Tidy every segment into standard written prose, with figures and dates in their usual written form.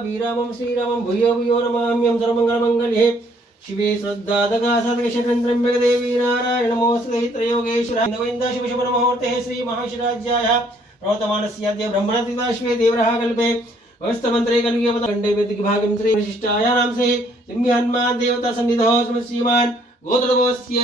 वीरामं श्रीरामं भूयो भूयो नमाम्यं सर्वमङ्गलमङ्गल्ये शिवे श्रद्धादगा सदगशत्रम्बकदेवी नारायण नमोऽस्तुते त्रयोगेश्वराय नवैन्दा शुभशुभमुहूर्ते श्री महाशिराज्याय प्रवर्तमानस्याद्य ब्रह्मणतिदाश्वे देवरः कल्पे वस्तमन्त्रे कलियुगपदखण्डे विद्गिभागं श्री विशिष्टायानां से सिंहन्मान् देवता सन्निधौ श्रीमान् गोत्रवस्य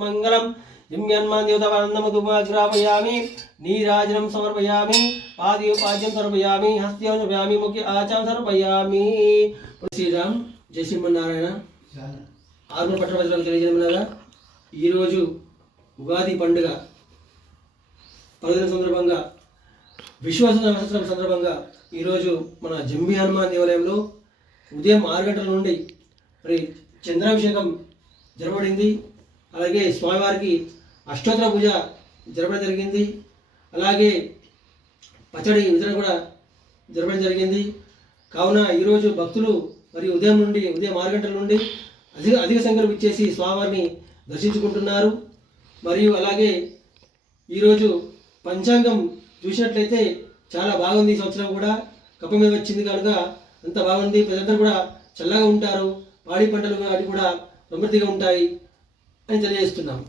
मंगलम दिव्यान्मान देवतावन्दमुद्ग्रापयामि नीराजनं समर्पयामि पादयोपाद्यं समर्पयामि हस्त्यों समर्पयामि मुख्य आचां समर्पयामि। శ్రీరామ్ జై శ్రీమన్నారాయణ ఆర్మ పట్టణ ప్రజలకు తెలియజేయమనగా ఈరోజు ఉగాది పండుగ పర్వదిన సందర్భంగా విశ్వాస సంవత్సరం సందర్భంగా ఈరోజు మన జంబి హనుమాన్ దేవాలయంలో ఉదయం 6 గంటల నుండి మరి చంద్రాభిషేకం జరపబడింది. అలాగే స్వామివారికి అష్టోత్తర పూజ జరపడం జరిగింది. అలాగే పచ్చడి వితరణ కూడా జరపడం జరిగింది. కావున ఈరోజు భక్తులు మరి ఉదయం 6 గంటల నుండి అధిక సంఖ్యలో ఇచ్చేసి స్వామివారిని దర్శించుకుంటున్నారు. మరియు అలాగే ఈరోజు పంచాంగం చూసినట్లయితే చాలా బాగుంది. ఈ సంవత్సరం కూడా కప్ప మీద వచ్చింది కనుక అంత బాగుంది. ప్రజలందరూ కూడా చల్లగా ఉంటారు, పాడి పంటలు అవి కూడా సమృద్ధిగా ఉంటాయి అని తెలియజేస్తున్నాం.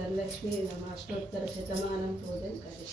ధనలక్ష్మి అష్టోత్తర శతమానం పూజం కరి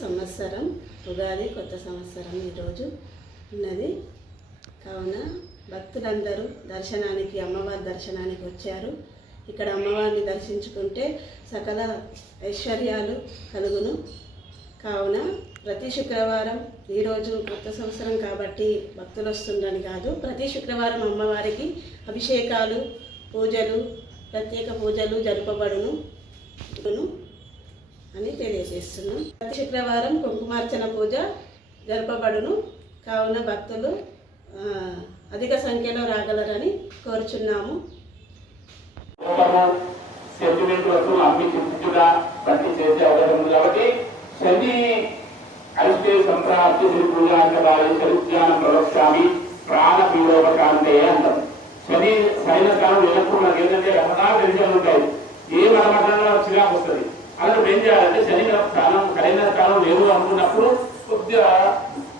సంవత్సరం ఉగాది కొత్త సంవత్సరం ఈరోజు ఉన్నది. కావున భక్తులందరూ దర్శనానికి అమ్మవారి దర్శనానికి వచ్చారు. ఇక్కడ అమ్మవారిని దర్శించుకుంటే సకల ఐశ్వర్యాలు కలుగును. కావున ప్రతి శుక్రవారం ఈరోజు కొత్త సంవత్సరం కాబట్టి భక్తులు వస్తుందని కాదు, ప్రతి శుక్రవారం అమ్మవారికి అభిషేకాలు పూజలు ప్రత్యేక పూజలు జరపబడును అని తెలియజేస్తున్నాం. ప్రతి శుక్రవారం కుంకుమార్చన పూజ జరపబడును. కావున భక్తులు అధిక సంఖ్యలో రాగలరని కోరుచున్నాము. కాబట్టి శని అయితే సంప్రాప్తి ప్రవక్ష్యామి ప్రాణ పీడోపకాంతే అంటాం. శని సరైన కాలం వెళ్ళప్పుడు మనకి ఏంటంటే రకరకాల టెన్షన్లు ఉంటాయి. ఏ మరమటంలో చిరాకు వస్తుంది. అలా ఏం చేయాలంటే శని కాలం సరైన కాలం లేదు అనుకున్నప్పుడు కొద్దిగా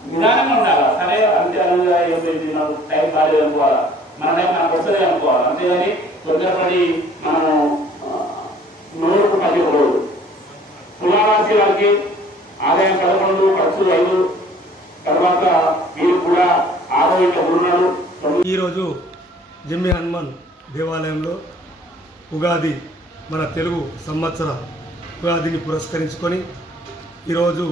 నిదానంగా ఉండాలి. సరే అంతే అనుగా ఏమైంది నాకు టైం కాలేదు అనుకోవాలి, మన టైం మనకు వస్తుంది అనుకోవాలి. అంతేగాని తొందరపడి మనం నోరుకు పది ఇవ్వకూడదు. తులారాశి వారికి ఆదాయం 11, ఖర్చు 5, తర్వాత వీరు కూడా ఆరోగ్య గురున్నారు. ఈరోజు జంబి హనుమాన్ దేవాలయంలో ఉగాది మన తెలుగు సంవత్సర ఉగాదిని పురస్కరించుకొని ఈరోజు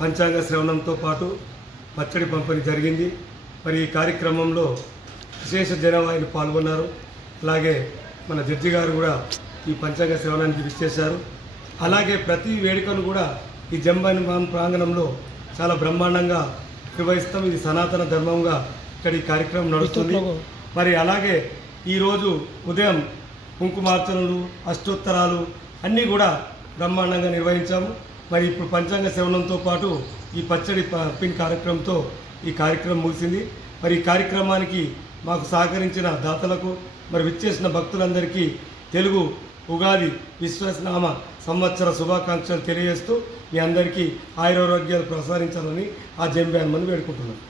పంచాంగ శ్రవణంతో పాటు పచ్చడి పంపిణీ జరిగింది. మరి ఈ కార్యక్రమంలో విశేష జనవాహిని పాల్గొన్నారు. అలాగే మన జడ్జి గారు కూడా ఈ పంచాంగ శ్రవణానికి విచ్చేశారు. అలాగే ప్రతి వేడుకను కూడా ఈ జంబి హనుమాన్ ప్రాంగణంలో చాలా బ్రహ్మాండంగా నిర్వహిస్తాం. ఇది సనాతన ధర్మంగా ఇక్కడ ఈ కార్యక్రమం నడుస్తుంది. మరి అలాగే ఈరోజు ఉదయం కుంకుమార్చనలు, అష్టోత్తరాలు అన్నీ కూడా బ్రహ్మాండంగా నిర్వహించాము. మరి ఇప్పుడు పంచాంగ శ్రవణంతో పాటు ఈ పచ్చడి పిన్ కార్యక్రమంతో ఈ కార్యక్రమం ముగిసింది. మరి ఈ కార్యక్రమానికి మాకు సహకరించిన దాతలకు, మరి విచ్చేసిన భక్తులందరికీ తెలుగు ఉగాది విశ్వనామ సంవత్సర శుభాకాంక్షలు తెలియజేస్తూ మీ అందరికీ ఆయురారోగ్యాలు ప్రసాదించాలని ఆ జంబే హనుమని వేడుకుంటున్నాను.